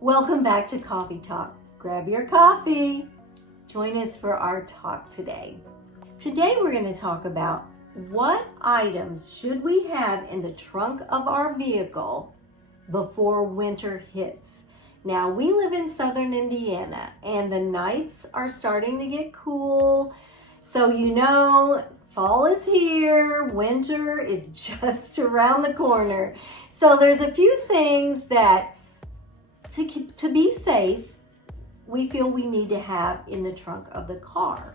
Welcome back to Coffee Talk. Grab your coffee. Join us for our talk today. Today we're going to talk about what items should we have in the trunk of our vehicle before winter hits. Now we live in southern Indiana and the nights are starting to get cool. So fall is here, winter is just around the corner. So there's a few things that to be safe, we feel we need to have in the trunk of the car.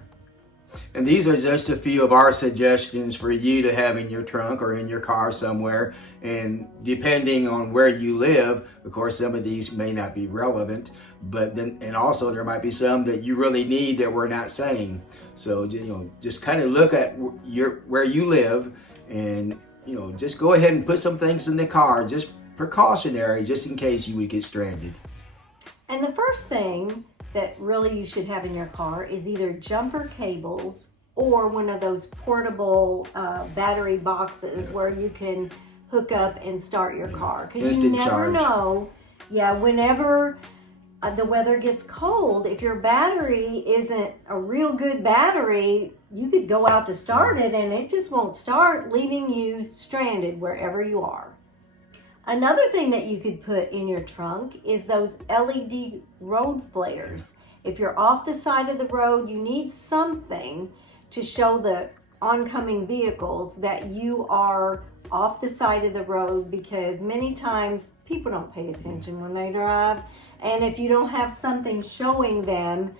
And these are just a few of our suggestions for you to have in your trunk or in your car somewhere. And depending on where you live, of course, some of these may not be relevant, and also there might be some that you really need that we're not saying. So, just kind of look at where you live and, just go ahead and put some things in the car, just precautionary, just in case you would get stranded. And the first thing that really you should have in your car is either jumper cables or one of those portable battery boxes where you can hook up and start your car. Because you never know, whenever the weather gets cold, if your battery isn't a real good battery, you could go out to start it and it just won't start, leaving you stranded wherever you are. Another thing that you could put in your trunk is those LED road flares. If you're off the side of the road, you need something to show the oncoming vehicles that you are off the side of the road, because many times people don't pay attention when they drive. And if you don't have something showing them,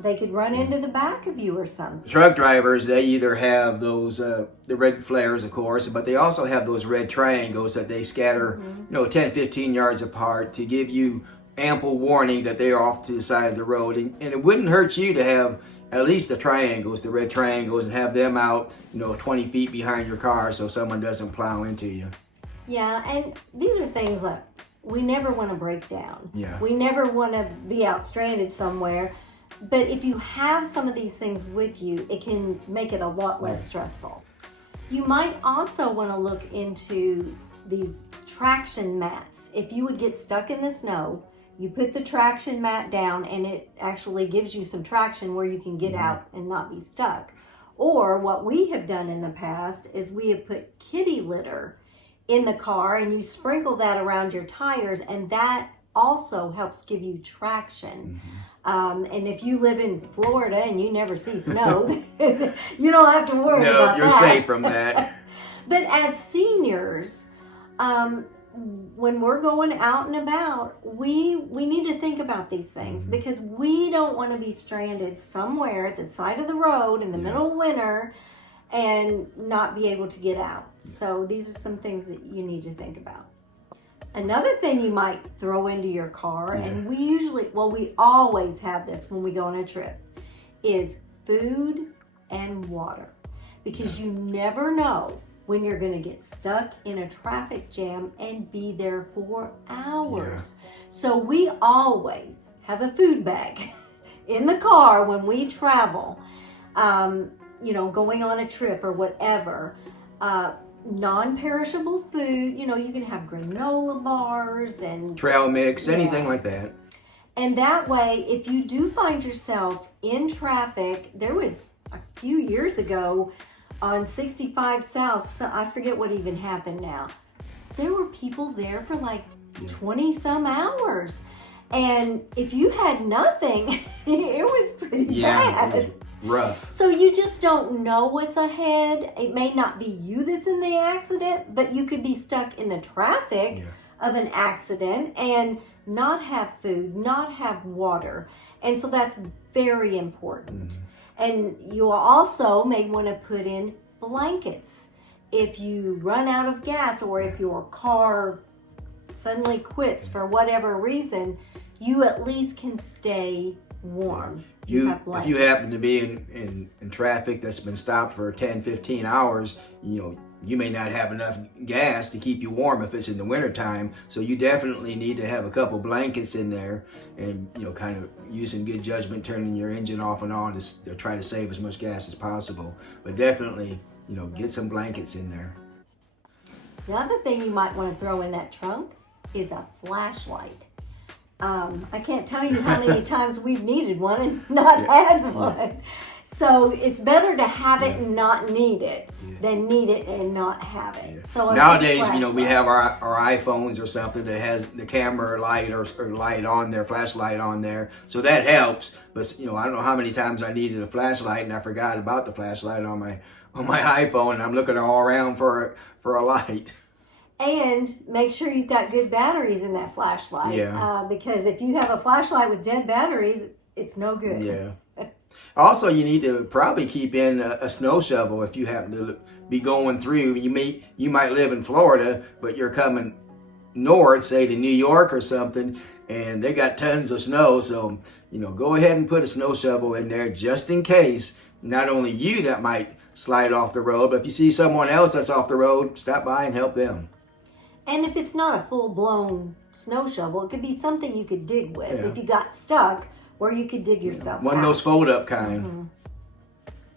they could run into the back of you or something. Truck drivers, they either have those, the red flares, of course, but they also have those red triangles that they scatter, 10, 15 yards apart to give you ample warning that they are off to the side of the road. And it wouldn't hurt you to have at least the red triangles, and have them out, 20 feet behind your car so someone doesn't plow into you. Yeah, and these are things like we never want to break down. Yeah. We never want to be out stranded somewhere. But if you have some of these things with you, it can make it a lot less stressful. You might also want to look into these traction mats. If you would get stuck in the snow, you put the traction mat down and it actually gives you some traction where you can get out and not be stuck. Or what we have done in the past is we have put kitty litter in the car and you sprinkle that around your tires, and that also helps give you traction. And if you live in Florida and you never see snow, you don't have to worry about that. No, you're safe from that. But as seniors, when we're going out and about, we need to think about these things, because we don't want to be stranded somewhere at the side of the road in the middle of winter and not be able to get out. So these are some things that you need to think about. Another thing you might throw into your car, and we always have this when we go on a trip, is food and water. Because you never know when you're going to get stuck in a traffic jam and be there for hours. So we always have a food bag in the car when we travel, going on a trip or whatever. Non-perishable food, you can have granola bars and trail mix, anything like that. And that way, if you do find yourself in traffic, there was a few years ago on 65 South, so I forget what even happened now. There were people there for like 20 some hours. And if you had nothing, it was pretty bad. Rough. So you just don't know what's ahead. It may not be you that's in the accident, but you could be stuck in the traffic of an accident and not have food, not have water. And so that's very important. And you also may want to put in blankets. If you run out of gas, or if your car suddenly quits for whatever reason, you at least can stay warm. If you happen to be in traffic that's been stopped for 10, 15 hours, you may not have enough gas to keep you warm if it's in the wintertime. So you definitely need to have a couple blankets in there, and kind of using good judgment, turning your engine off and on to try to save as much gas as possible. But definitely, get some blankets in there. The other thing you might want to throw in that trunk is a flashlight. I can't tell you how many times we've needed one and not had one. So it's better to have it and not need it than need it and not have it. So nowadays, we have our iPhones or something that has the camera light or light on there, flashlight on there. So that helps. But I don't know how many times I needed a flashlight and I forgot about the flashlight on my iPhone, and I'm looking all around for a light. And make sure you've got good batteries in that flashlight. Because if you have a flashlight with dead batteries, it's no good. Yeah. Also, you need to probably keep in a snow shovel if you happen to be going through. You might live in Florida, but you're coming north, say to New York or something, and they got tons of snow. So, go ahead and put a snow shovel in there just in case. Not only you that might slide off the road, but if you see someone else that's off the road, stop by and help them. And if it's not a full-blown snow shovel, it could be something you could dig with if you got stuck, where you could dig yourself One out. of those fold-up kind. Mm-hmm.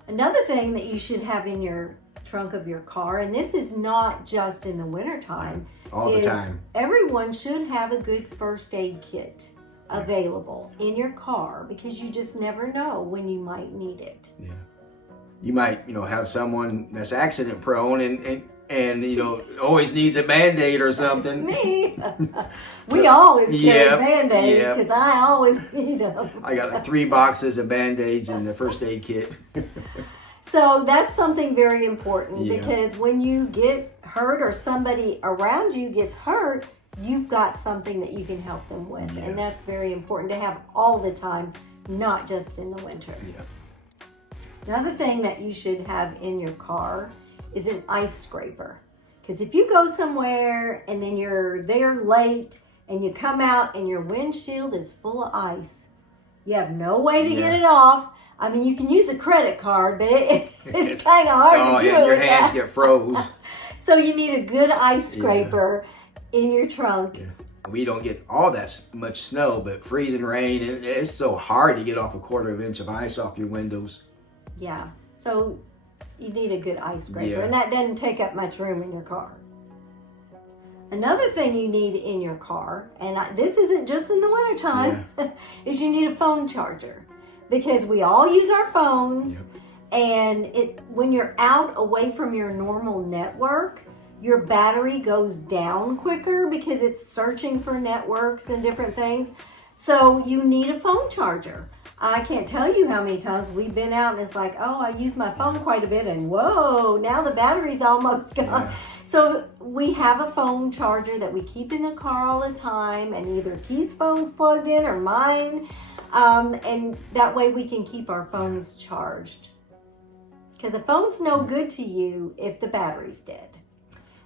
Another thing that you should have in your trunk of your car, and this is not just in the wintertime, all the time. Everyone should have a good first aid kit available in your car, because you just never know when you might need it. Yeah. You might, have someone that's accident prone and always needs a Band-Aid or something. That's me. We always carry Band-Aids because I always need them. I got like 3 boxes of Band-Aids in the first aid kit. So that's something very important, because when you get hurt or somebody around you gets hurt, you've got something that you can help them with. Yes. And that's very important to have all the time, not just in the winter. Yeah. Another thing that you should have in your car is an ice scraper. Because if you go somewhere and then you're there late and you come out and your windshield is full of ice, you have no way to get it off. I mean, you can use a credit card, but it's kind of hard to do. And your hands get froze. So you need a good ice scraper in your trunk. Yeah. We don't get all that much snow, but freezing rain, it's so hard to get off a 1/4 inch of ice off your windows. Yeah, so you need a good ice scraper, and that doesn't take up much room in your car. Another thing you need in your car, and this isn't just in the wintertime, is you need a phone charger. Because we all use our phones, and when you're out away from your normal network, your battery goes down quicker because it's searching for networks and different things. So you need a phone charger. I can't tell you how many times we've been out and it's like, oh, I use my phone quite a bit, and whoa, now the battery's almost gone. Yeah. So we have a phone charger that we keep in the car all the time, and either Keith's phone's plugged in or mine, and that way we can keep our phones charged. Because a phone's no good to you if the battery's dead.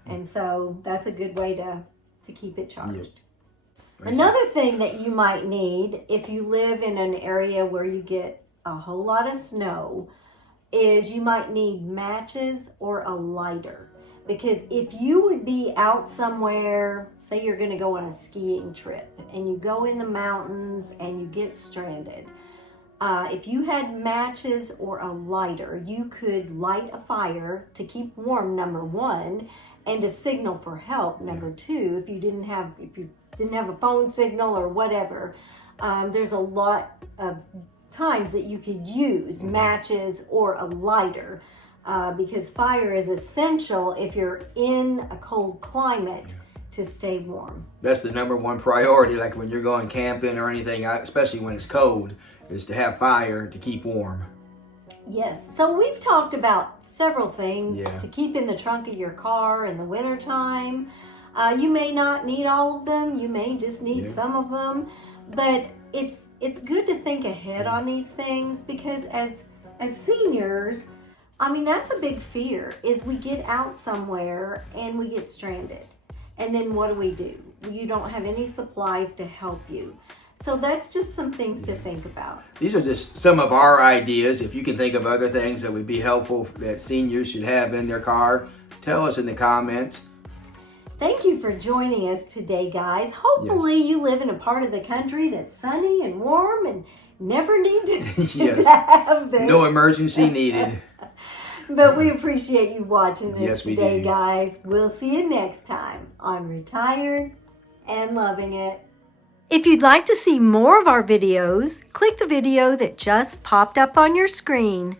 And so that's a good way to keep it charged. Yep. Another thing that you might need if you live in an area where you get a whole lot of snow is you might need matches or a lighter. Because if you would be out somewhere, say you're going to go on a skiing trip and you go in the mountains and you get stranded, if you had matches or a lighter, you could light a fire to keep warm, number one, and to signal for help, number two, if you didn't have a phone signal or whatever. There's a lot of times that you could use matches or a lighter, because fire is essential if you're in a cold climate to stay warm. That's the number one priority, like when you're going camping or anything, especially when it's cold, is to have fire to keep warm. Yes, so we've talked about several things to keep in the trunk of your car in the wintertime. You may not need all of them, you may just need some of them, but it's good to think ahead on these things, because as seniors, I mean, that's a big fear, is we get out somewhere and we get stranded. And then what do? You don't have any supplies to help you. So that's just some things to think about. These are just some of our ideas. If you can think of other things that would be helpful that seniors should have in their car, tell us in the comments. Thank you for joining us today, guys. Hopefully you live in a part of the country that's sunny and warm and never need to, to have this. No emergency needed. But we appreciate you watching this today, do. guys. We'll see you next time on Retired and Loving It. If you'd like to see more of our videos, click the video that just popped up on your screen.